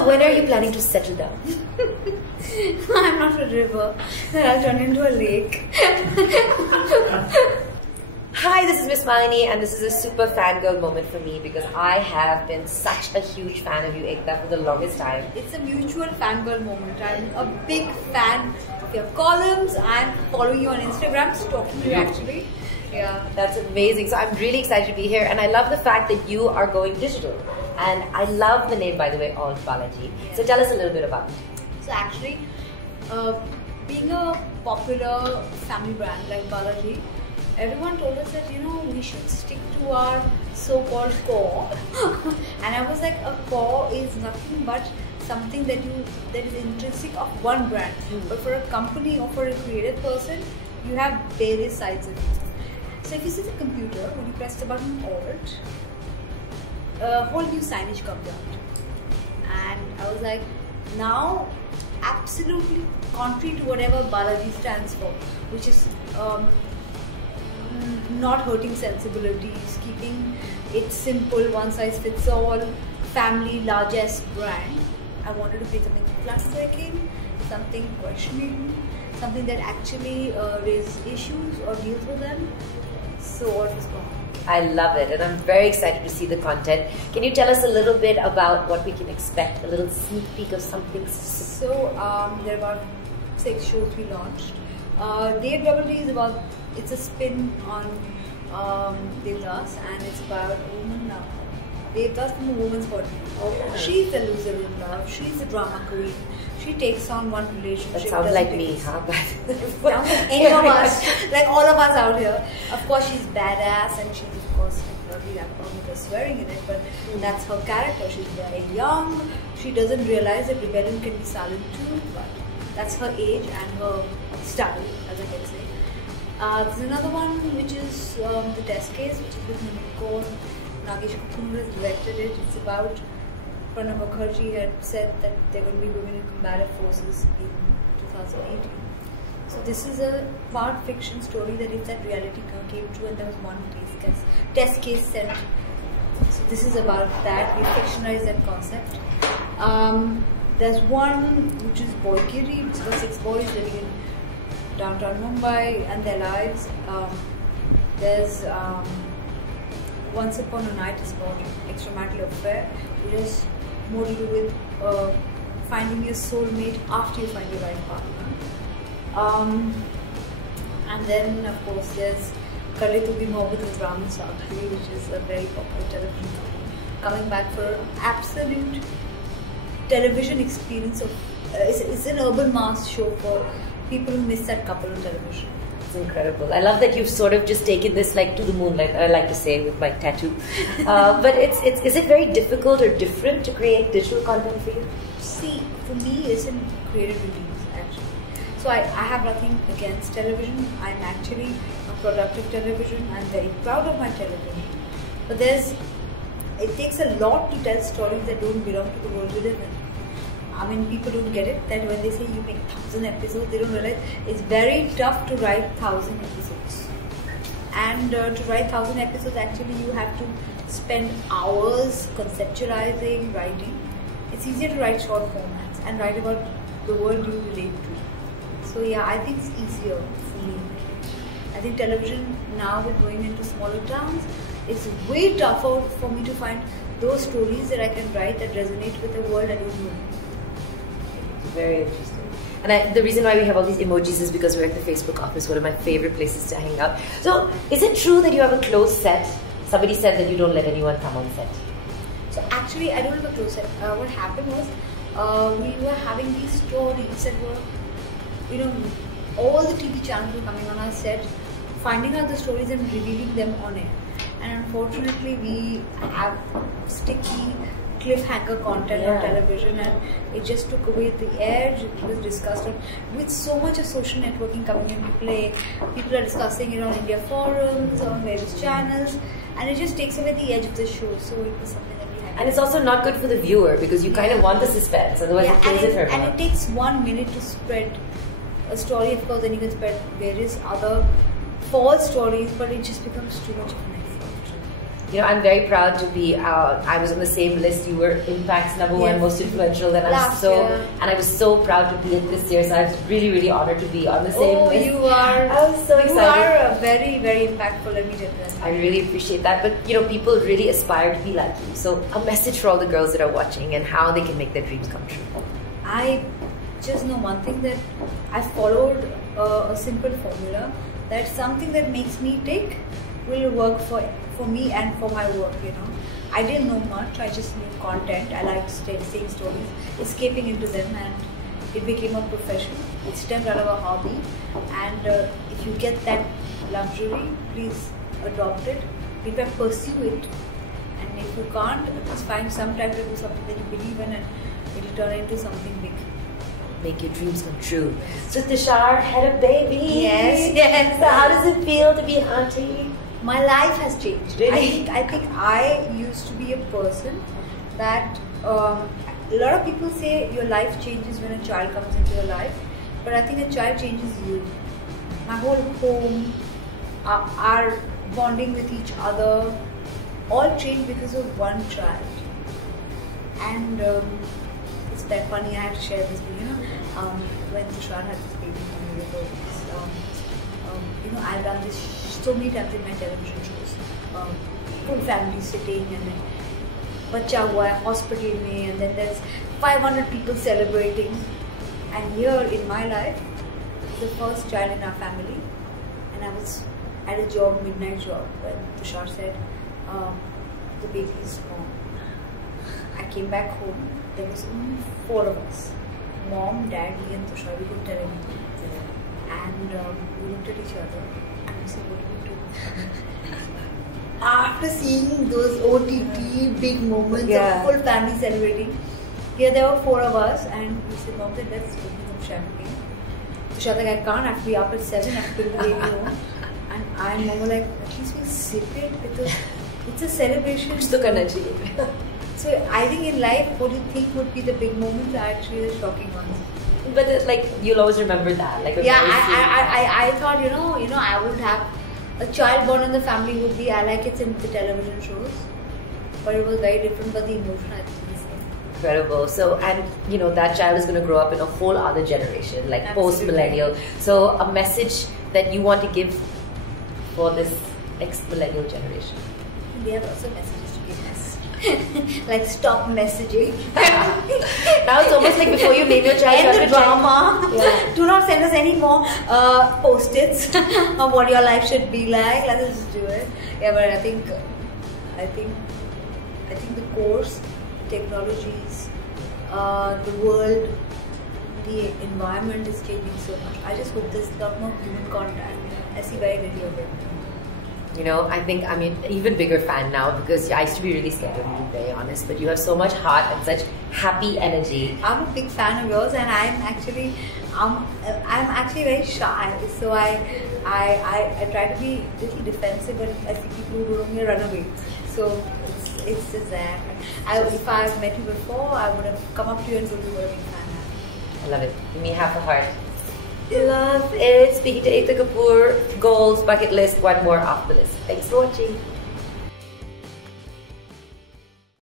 So when are you planning to settle down? I'm not a river. Then I'll turn into a lake. Hi, this is MissMalini, and this is a super fangirl moment for me because I have been such a huge fan of you, Ekta, for the longest time. It's a mutual fangirl moment. I'm a big fan of your columns. I'm following you on Instagram, stalking you actually. Yeah. That's amazing. So I'm really excited to be here, and I love the fact that you are going digital. And I love the name, by the way, of Balaji. Yeah. So tell us a little bit about it. So actually, being a popular family brand like Balaji, everyone told us that, we should stick to our so-called core. And I was like, a core is nothing but something that is intrinsic of one brand. But for a company or for a creative person, you have various sides of it. So if you see the computer, when you press the button Alt, a whole new signage comes out. And I was like, now, absolutely contrary to whatever Balaji stands for, which is not hurting sensibilities, keeping it simple, one size fits all, family, largest brand. I wanted to create something classic, something questioning, something that actually raises issues or deals with them. So what was gone? I love it, and I'm very excited to see the content. Can you tell us a little bit about what we can expect? A little sneak peek of something? So there are about 6 shows we launched. DFWD is about, it's a spin on Devdas, and it's about a woman now. Devdas from a woman's point of view. Oh. She's the loser in love. She's the drama queen. She takes on one relationship. That sounds like me, huh? Sounds like any of us, like all of us out here. Of course, she's badass, and she's of course probably that with her swearing in it, but that's her character. She's very young. She doesn't realize that rebellion can be silent too, but that's her age and her style, as I can say. There's another one which is the test case, which is with Nimiko. Nagesh Kapoor has directed it. It's about Pranab Mukherjee had said that there would be women in combative forces in 2018. So this is a part fiction story that if that reality came true and there was one test case sent. So this is about that. We fictionalized that concept. There's one which is Boygiri, which is about 6 boys living in downtown Mumbai and their lives. There's Once Upon a Night is about extramarital affair, which is more to do with finding your soulmate after you find your right partner. And then of course there's Kale Tu Bhi Mohabbat with Ram Sakhi, which is a very popular television coming back for an absolute television experience of it's an urban mass show for people who miss that couple on television. It's incredible. I love that you've sort of just taken this like to the moon, like I like to say with my tattoo. But is it very difficult or different to create digital content for you? See, for me, it's in creative routines actually. So I have nothing against television. I'm actually a product of television. I'm very proud of my television. But it takes a lot to tell stories that don't belong to the world we live in. I mean, people don't get it that when they say you make 1,000 episodes, they don't realize it's very tough to write 1,000 episodes. And to write 1,000 episodes, actually, you have to spend hours conceptualizing, writing. It's easier to write short formats and write about the world you relate to. So yeah, I think it's easier for me. I think television now, with going into smaller towns, it's way tougher for me to find those stories that I can write that resonate with the world I don't know. Very interesting. And the reason why we have all these emojis is because we're at the Facebook office, one of my favorite places to hang out. So, is it true that you have a closed set? Somebody said that you don't let anyone come on set. So actually, I don't have a closed set. What happened was, we were having these stories that were, all the TV channels were coming on our set, finding out the stories and revealing them on air. And unfortunately, we have sticky cliffhanger content on television, and it just took away the edge. It was discussed with so much of social networking coming into play. People are discussing it on India forums, on various channels, and it just takes away the edge of the show. So it was something that we had. And it's also not good for the viewer because you kind of want the suspense, otherwise it kills it for everyone. And it takes 1 minute to spread a story, of course, then you can spread various other false stories, but it just becomes too much of an effort. I'm very proud to be I was on the same list. You were Impact's #1 most influential, and I was so proud to be in this year. So I was really, really honored to be on the same list. You are. I was so excited. You are very, very impactful. Let me tell you that. I really appreciate that. But people really aspire to be like you. So a message for all the girls that are watching and how they can make their dreams come true. I just know one thing, that I followed a simple formula, that something that makes me tick will work for me and for my work. I didn't know much. I just knew content. I liked saying stories, escaping into them, and it became a profession. It stemmed out of a hobby, and if you get that luxury, please adopt it. In fact, pursue it. And if you can't, just find some time to do something that you believe in, and it will turn into something big. Make your dreams come true. So Tushar had a baby. Yes. So how does it feel to be an auntie? My life has changed. Really? I think I used to be a person that a lot of people say your life changes when a child comes into your life, but I think a child changes you. My whole home, our bonding with each other, all changed because of one child. And it's that funny, I had to share this with you. When Tushar had this baby 1 year ago, I've done this so many times in my television shows. Full family sitting, and then bacha hua hai hospital mein, and then there's 500 people celebrating. And here in my life, the first child in our family, and I was at a job, midnight job, when Tushar said, the baby is gone. I came back home, there was only 4 of us. Mom, Dad, me and Tushar. We couldn't tell anything. And we looked at each other and we said, what do we do? After seeing those OTT big moments of full family celebrating, here there were 4 of us, and we said, Mom, let's open some champagne. Tushar like, I can't, I have to be up at 7, I have to bring the baby home. And I and Mom were like, at least we sip it, because it's a celebration. So I think in life, what you think would be the big moments are actually the shocking ones. But you'll always remember that. I thought I would have a child born in the family would be like it's in the television shows, but it was very different. But the emotion, I think, is the same. Incredible. So, and that child is going to grow up in a whole other generation, like post-millennial. So, a message that you want to give for this next millennial generation. They have also messages to give us. Like, stop messaging. Now it's almost like before you name your child, end the drama. Do not send us any more post-its of what your life should be like. Let us just do it. Yeah, but I think the course, technologies, the world, the environment is changing so much. I just hope there's a lot more human contact. I see very little of it. I think I'm an even bigger fan now, because I used to be really scared of you, to be very honest. But you have so much heart and such happy energy. I'm a big fan of yours, and I'm actually very shy. So I try to be a little defensive, but I see people who don't run away. So it's just that. If I had met you before, I would have come up to you and told you what a big fan I am. I love it. Give me half a heart. Love it. Speaking to Ekta Kapoor, goals, bucket list, one more off the list. Thanks for watching.